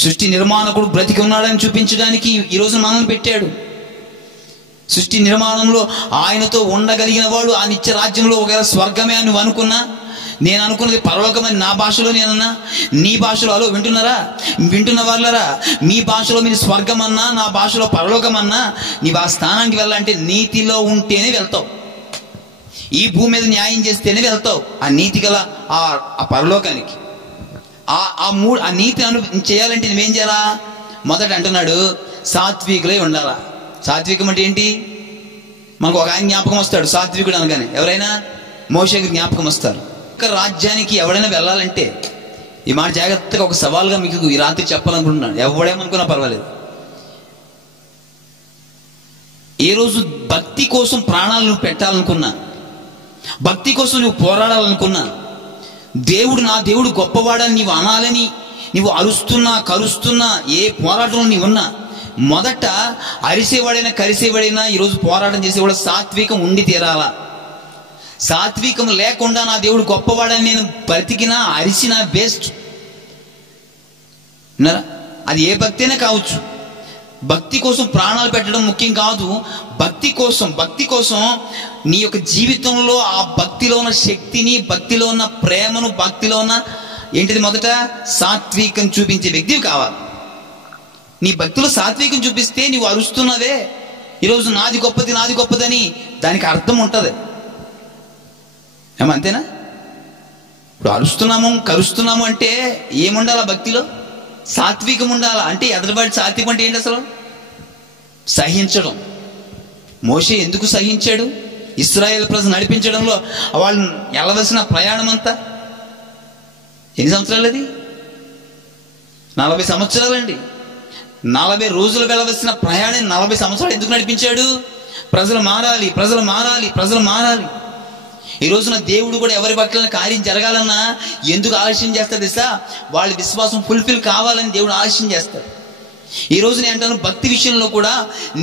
సృష్టి నిర్మాణకుడు బ్రతికి ఉన్నాడని చూపించడానికి ఈ రోజు మనల్ని పెట్టాడు. సృష్టి నిర్మాణంలో ఆయనతో ఉండగలిగిన వాడు ఆ నిత్య రాజ్యంలో ఒకవేళ స్వర్గమే అని నువ్వు అనుకున్నా, నేను అనుకున్నది పరలోకమని నా భాషలో నేనన్నా, నీ భాషలో అలో వింటున్న వాళ్ళరా, మీ భాషలో మీరు స్వర్గం అన్నా, నా భాషలో పరలోకం అన్నా, నీవు ఆ స్థానానికి వెళ్ళాలంటే నీతిలో ఉంటేనే వెళ్తావు. ఈ భూమి మీద న్యాయం చేస్తేనే వెళ్తావు ఆ నీతి గల ఆ పరలోకానికి. ఆ నీతిని చేయాలంటే నువ్వేం చేయాలా? మొదట అంటున్నాడు సాత్వికులై ఉండాలా. సాత్వికం అంటే ఏంటి? మనకు ఒక ఆయన జ్ఞాపకం వస్తాడు సాత్వికుడు అనగానే. ఎవరైనా మోషేకి జ్ఞాపకం వస్తారు. ఒక రాజ్యానికి ఎవడైనా వెళ్ళాలంటే, ఈ మాట జాగ్రత్తగా ఒక సవాల్గా మీకు ఈ రాత్రి చెప్పాలనుకుంటున్నాను, ఎవడేమనుకున్నా పర్వాలేదు. ఏ రోజు భక్తి కోసం ప్రాణాలను పెట్టాలనుకున్నా, భక్తి కోసం నువ్వు పోరాడాలనుకున్నా, దేవుడు నా దేవుడు గొప్పవాడని నీవు అనాలని నీవు అరుస్తున్నా కరుస్తున్నా, ఏ పోరాటంలో నీవు ఉన్నా, మొదట అరిసేవాడైనా కరిసేవాడైనా ఈరోజు పోరాటం చేసేవాడు సాత్వికం ఉండి తీరాలా. సాత్వికం లేకుండా నా దేవుడు గొప్పవాడని నేను బ్రతికినా అరిసినా వేస్ట్. అది ఏ భక్తి అయినా కావచ్చు. భక్తి కోసం ప్రాణాలు పెట్టడం ముఖ్యం కాదు. భక్తి కోసం నీ యొక్క జీవితంలో ఆ భక్తిలో ఉన్న శక్తిని, భక్తిలో ఉన్న ప్రేమను, భక్తిలో ఉన్న ఏంటిది మొదట సాత్వికం చూపించే వ్యక్తివి కావాలి. నీ భక్తిలో సాత్వికం చూపిస్తే నీవు అరుస్తున్నదే ఈరోజు నాది గొప్పదని దానికి అర్థం ఉంటుంది. ఏమంతేనా? ఇప్పుడు అరుస్తున్నాము కరుస్తున్నాము అంటే ఏముండాలా? భక్తిలో సాత్వికం ఉండాలా. అంటే ఎదరబడి సాత్వికం అంటే ఏంటి? అసలు సహించడం. మోషే ఎందుకు సహించాడు? ఇశ్రాయేల్ ప్రజలు నడిపించడంలో వాళ్ళు వెళ్ళవలసిన ప్రయాణం అంతా ఎన్ని సంవత్సరాలు? అది 40 సంవత్సరాలండి. 40 రోజులు వెళ్ళవలసిన ప్రయాణం 40 సంవత్సరాలు ఎందుకు నడిపించాడు? ప్రజలు మారాలి. ఈ రోజున దేవుడు కూడా ఎవరి పట్ల కార్యం జరగాలన్నా ఎందుకు ఆలస్యం చేస్తాడు తెలుసా? వాళ్ళ విశ్వాసం ఫుల్ఫిల్ కావాలని దేవుడు ఆలస్యం చేస్తాడు. ఈ రోజు నేను అంటాను, భక్తి విషయంలో కూడా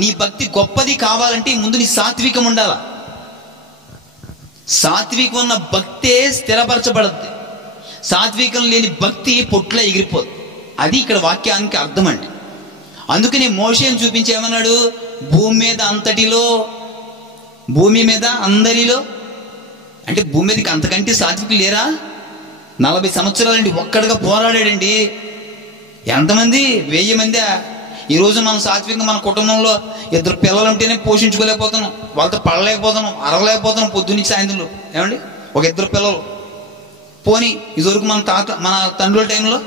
నీ భక్తి గొప్పది కావాలంటే ముందు నీ సాత్వికం ఉండాల. సాత్వికం ఉన్న భక్తే స్థిరపరచబడద్ది. సాత్వికం లేని భక్తి పొట్ల ఎగిరిపోద్ది. అది ఇక్కడ వాక్యానికి అర్థం అండి. అందుకని మోషేని చూపించి ఏమన్నాడు? భూమి మీద అందరిలో, అంటే భూమి మీదకి అంతకంటే సాత్వికులు లేరా? 40 సంవత్సరాలండి ఒక్కడిగా పోరాడాడండి. ఎంతమంది? 1000 మంది. ఈరోజు మనం సాత్వికంగా మన కుటుంబంలో 2 పిల్లలు ఉంటేనే పోషించుకోలేకపోతున్నాం, వాళ్ళతో పడలేకపోతున్నాం, అరగలేకపోతున్నాం పొద్దున్నుంచి సాయంత్రంలో. ఏమండి? ఒక 2 పిల్లలు పోనీ ఇదివరకు మన తండ్రుల టైంలో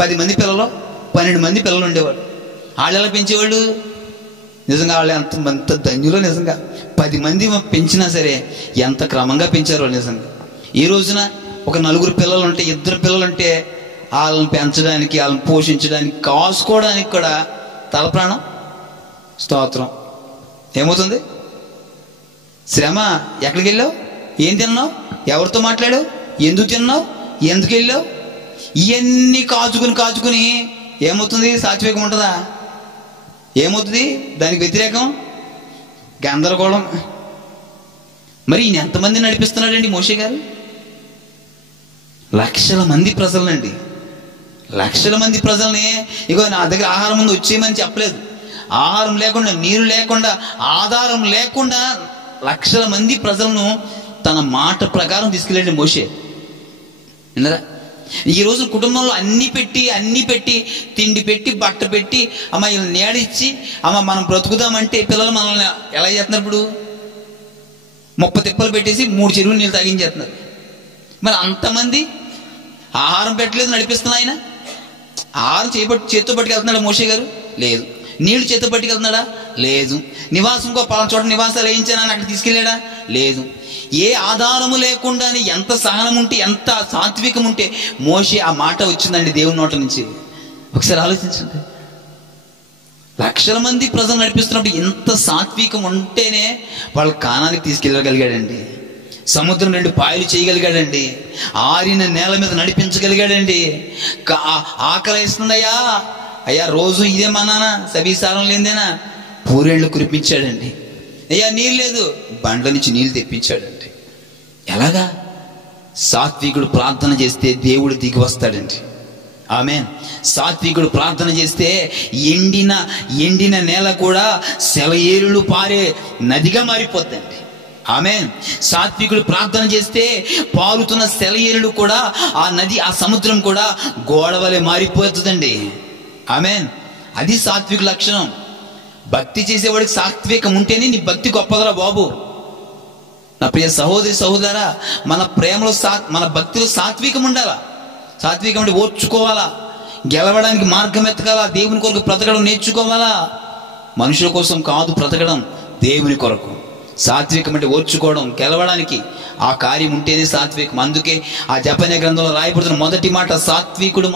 10 మంది పిల్లలు, 12 మంది పిల్లలు ఉండేవాళ్ళు. వాళ్ళు ఎలా పెంచేవాళ్ళు? నిజంగా వాళ్ళు ఎంత ధన్యులో. నిజంగా 10 మంది పెంచినా సరే ఎంత క్రమంగా పెంచారు వాళ్ళు. నిజంగా ఈ రోజున ఒక 4 పిల్లలు ఉంటే, 2 పిల్లలు ఉంటే వాళ్ళని పెంచడానికి, వాళ్ళని పోషించడానికి, కాసుకోవడానికి కూడా తలప్రాణం. స్తోత్రం. ఏమవుతుంది? శ్రమ. ఎక్కడికి వెళ్ళావు? ఏం తిన్నావు? ఎవరితో మాట్లాడావు? ఎందుకు తిన్నావు? ఎందుకు వెళ్ళావు? ఇవన్నీ కాచుకుని ఏమవుతుంది? సాత్వికం ఉంటుందా? ఏమవుతుంది? దానికి వ్యతిరేకం గందరగోళం. మరి ఈయన ఎంతమంది నడిపిస్తున్నాడండి మోషే గారు? లక్షల మంది ప్రజలనండి. లక్షల మంది ప్రజల్ని ఇగో నా దగ్గర ఆహారం ముందు వచ్చేయమని చెప్పలేదు. ఆహారం లేకుండా, నీరు లేకుండా, ఆధారం లేకుండా లక్షల మంది ప్రజలను తన మాట ప్రకారం తీసుకెళ్ళండి మోషే. విన్నారా? ఈ రోజు కుటుంబంలో అన్ని పెట్టి తిండి పెట్టి బట్ట పెట్టి అమ్మ ఇలా నేడిచ్చి అమ్మ మనం బ్రతుకుదామంటే పిల్లలు మనల్ని ఎలా చేస్తున్నారు? ఇప్పుడు 30 తిప్పలు పెట్టేసి 3 చెరువులు నీళ్ళు తాగించేస్తున్నారు. మరి అంతమంది ఆహారం పెట్టలేదు, నడిపిస్తున్నా ఆయన. ఆహారం చేత్తో పట్టుకెళ్తున్నాడా మోషే గారు? లేదు. నీళ్లు చేత్తో పట్టుకెళ్తున్నాడా? లేదు. నివాసం ఇంకో పలానా చోట నివాసాలు వేయించానని అక్కడ తీసుకెళ్ళాడా? లేదు. ఏ ఆధారము లేకుండానే ఎంత సహనం ఉంటే, ఎంత సాత్వికం ఉంటే మోషే ఆ మాట వచ్చిందండి దేవుని నోట నుంచి. ఒకసారి ఆలోచించండి. లక్షల మంది ప్రజలు నడిపిస్తున్నప్పుడు ఎంత సాత్వికం ఉంటేనే వాళ్ళు కానానికి తీసుకెళ్ళగలిగాడండి. సముద్రం 2 పాయలు చేయగలిగాడండి. ఆరిన నేల మీద నడిపించగలిగాడండి. ఆకలి వేస్తుందయ్యా, అయ్యా రోజు ఇదే మా నాన్న సబీసారం లేదేనా? పూరేళ్ళు కురిపించాడండి. అయ్యా నీళ్ళు లేదు, బండ్ల నుంచి నీళ్ళు తెప్పించాడండి. ఎలాగా? సాత్వికుడు ప్రార్థన చేస్తే దేవుడు దిగి వస్తాడండి. ఆమేన్. సాత్వికుడు ప్రార్థన చేస్తే ఎండిన నేల కూడా సెలయేరులు పారే నదిగా మారిపోద్దండి. ఆమేన్. సాత్వికుడు ప్రార్థన చేస్తే పారుతున్న సెలయేరులు కూడా ఆ నది, ఆ సముద్రం కూడా గోడవలే మారిపోతుందండి. ఆమేన్. అది సాత్విక లక్షణం. భక్తి చేసేవాడికి సాత్వికం ఉంటేనే నీ భక్తి గొప్పదరా బాబు. నా ప్రియ సహోదరి సహోదరా, మన ప్రేమలో మన భక్తిలో సాత్వికం ఉండాలా. సాత్వికం అంటే ఓర్చుకోవాలా, గెలవడానికి మార్గం ఎత్తకాలా, దేవుని కొరకు బ్రతకడం నేర్చుకోవాలా. మనుషుల కోసం కాదు బ్రతకడం, దేవుని కొరకు. సాత్వికం అంటే ఓర్చుకోవడం, గెలవడానికి ఆ కార్యం ఉంటేనే సాత్వికం. అందుకే ఆ జపన్య గ్రంథంలో రాయబడుతున్న మొదటి మాట, సాత్వికుడు